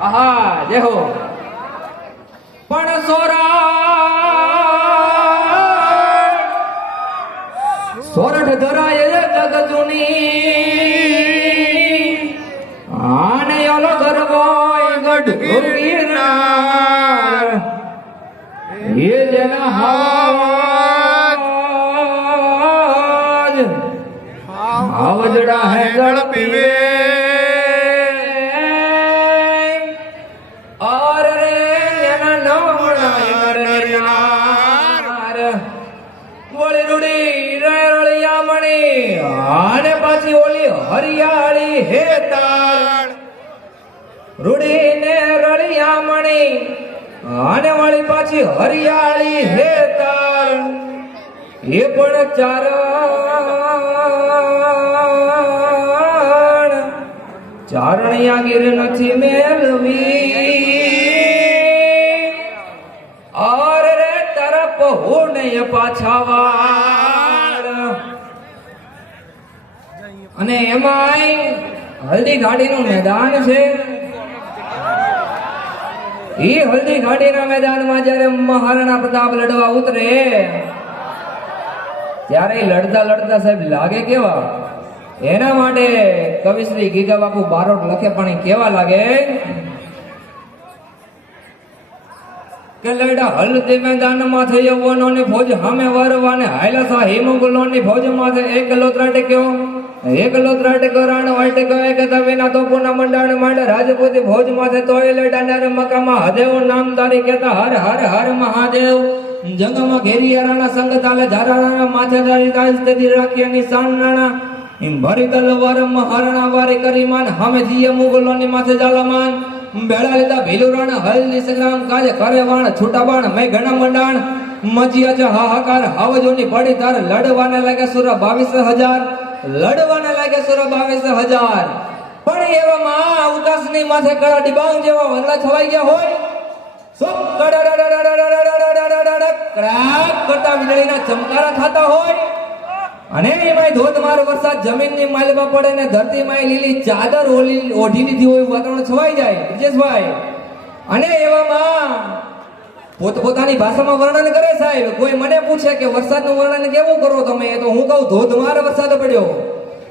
આહા જય હો પણ સોરઠ ધરાય જગ જૂની આને ઓલો ગરબોય ગઢ ગિરનાર એ જેના હાજ આવજડા હે ગળ પીવે આને પાછી ઓલી હરિયાળી હેતાળ રૂડી ને રળિયામણી આને વાળી પાછી હરિયાળી હેતાળ એ પણ ચારણિયા ગીર નથી મેલવી ઓર રે તરફ હોને પાછાવા અને એમાંય હલ્દી ગાડીનું મેદાન છે એ હલ્દી ગાડીના મેદાનમાં જ્યારે મહારાણા પ્રતાપ લડવા ઉતરે ત્યારે લડતા લડતા સાહેબ લાગે કેવા એના માટે કવિશ્રી ગીગા બાપુ બારોટ લખે પણ કેવા લાગે કે લડા હલ્દી મેદાનમાં થઈ યવનોની ફોજ સામે વરવાને હાયલા હિમગુલોની ફોજમાં એક લોત્રા ટેક્યો એકલો ત્રાટે કરાણ વાટે કહે કે તવેના તોપોના મંડાણ માંડ રાજપૂતી ભોજ માથે તોય લેડાનાર મકામાં હદેવ નામ તારી કહેતા હર હર હર મહાદેવ જંગમાં ઘેરિયા રાણા સંગ તાલે ધારાણા માથે તારી તાજતેદી રાખ્યા નિશાન રાણા ઇમ ભરી તલવાર મહારાણા વારે કરીમાન હમે જીએ મુગલોની માથે જાલામાન બેડા લીધા ભીલુ રાણા હલની સંગ્રામ કાજે કરે વાણ છૂટા બાણ મે ઘણા મંડાણ મચિયા છે હાહાકાર હાવજોની પડી તાર લડવાને લાગે સુરા 22,000 લડવાને લાગે સુરા 22,000 પણ એવામાં અવકાશની માથે કડા ડિબાંગ જેવા વરલા છવાઈ ગયા હોય સો કડાક કરતા વીજળીના ચમકારા થતા હોય અને એમાંય ધોધમાર વરસાદ જમીનની માલમાં પડે ને ધરતીમાં લીલી ચાદર ઓઢી લીધી હોય વાતાવરણ છવાઈ જાય બ્રિજેશભાઈ અને એવામાં પોતપોતાની ભાષામાં વર્ણન કરે સાહેબ કોઈ મને પૂછે કે વરસાદનું વર્ણન કેવું કરો તમે તો હું કહું ધોધમાર વરસાદ પડ્યો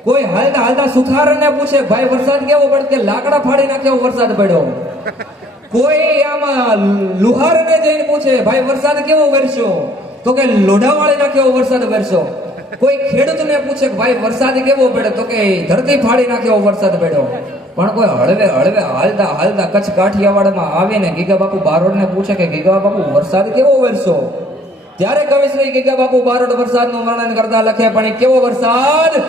કોઈ હાલતા હાલતા સુથારને પૂછે ભાઈ વરસાદ કેવો પડ્યો કે લાકડા ફાડી નાખ્યો વરસાદ પડ્યો કોઈ આમાં લુહારને જઈને પૂછે ભાઈ વરસાદ કેવો વરસ્યો તો કે લોઢા વાળી નાખ્યો વરસાદ વરસ્યો કોઈ ખેડૂતને પૂછે કે ભાઈ વરસાદ કેવો પડ્યો તો કે ધરતી ફાડી નાખ્યો વરસાદ પડ્યો પણ કોઈ હળવે હળવે હાલતા હાલતા કચ્છ કાઠિયાવાડમાં આવીને ગીગા બાપુ બારોટને પૂછે કે ગીગા બાપુ વરસાદ કેવો વરસો ત્યારે કવિશ્રી ગીગા બાપુ બારોટ વરસાદનું વર્ણન કરતા લખે પણ કેવો વરસાદ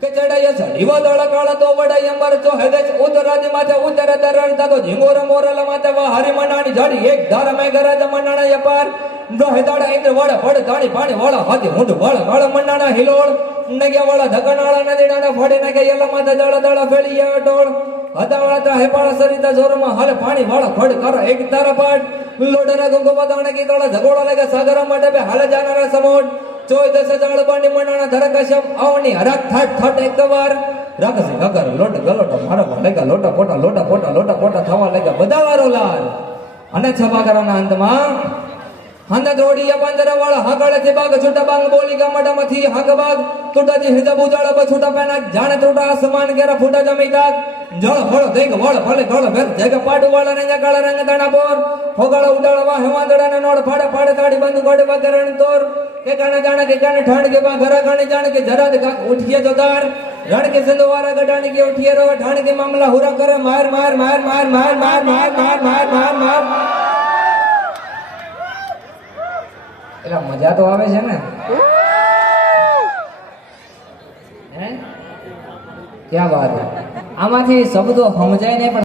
કે ચડાય સડીવા દળ કાળ તો વડાય અંબર તો હેદેશ ઉતરાજ માથે ઉતર દરણતા તો ઝીંગોર મોરલ માથે વા હરી મનાણી ઝાડી એક ધાર મે ગરાજ મનાણા યપાર નો હેદાડા ઇન્દ્ર વાળા ફડ તાણી પાણી વાળા હાથી હુંડ વાળા વાળા મનાણા હિલોળ નગ્યા વાળા ધગનાળા નદીડાના ફોડે નાખ્યા યલા માથે દળ દળ ફેળિયા ટોળ હદાવાળા હેપાળા સરિતા જોરમાં હાલે પાણી વાળા ફડ કર એક તારા પાટ લોડરા ગંગો પતાણે કી તળા ઝગોડા લાગે સાગર માટે બે હાલે જાનારા સમોટ 14,000 બાંડી મનાણા ધરકશમ આવની હરાક થાટ થાટ એકવાર રાખસે ગગર લોટ ગલોટો મારવા લાગ્યા લોટા પોટા થવા લાગ્યા બધા વારો લાલ અને છબાકરાના અંતમાં હંદ દોડીયા પાંજરા વાળા હાકળે થી બાગ છોટા બાંગ બોલી ગામડામાંથી હાક બાગ તોટાજી હિજા બુજાળા પર છોટા પેના જાણે તોટા આસમાન કેરા ફૂટા જમી જાગ જળ ફળ દેગ વળ ફલે ઢોળ ભેર જગ પાડુ વાળા ને કાળા રંગ દાણા બોર ફોગાળા ઉડાળવા હેવાંદડા ને નોડ ફાડે ફાડે તાડી બંધ ગોડ વગરણ તોર કે કાને જાણે કે કાને ઠાણ કે બા ઘરા કાને જાણે કે જરા દે કાક ઉઠિયા જોદાર રણ કે સંદવારા ગડાણી કે ઉઠિયા રો ઠાણ કે મામલા હુરા કરે માર માર માર માર માર માર માર માર માર માર માર એલા મજા તો આવે છે ને હે ક્યાં વાત આમાંથી શબ્દો સમજાય નહીં પણ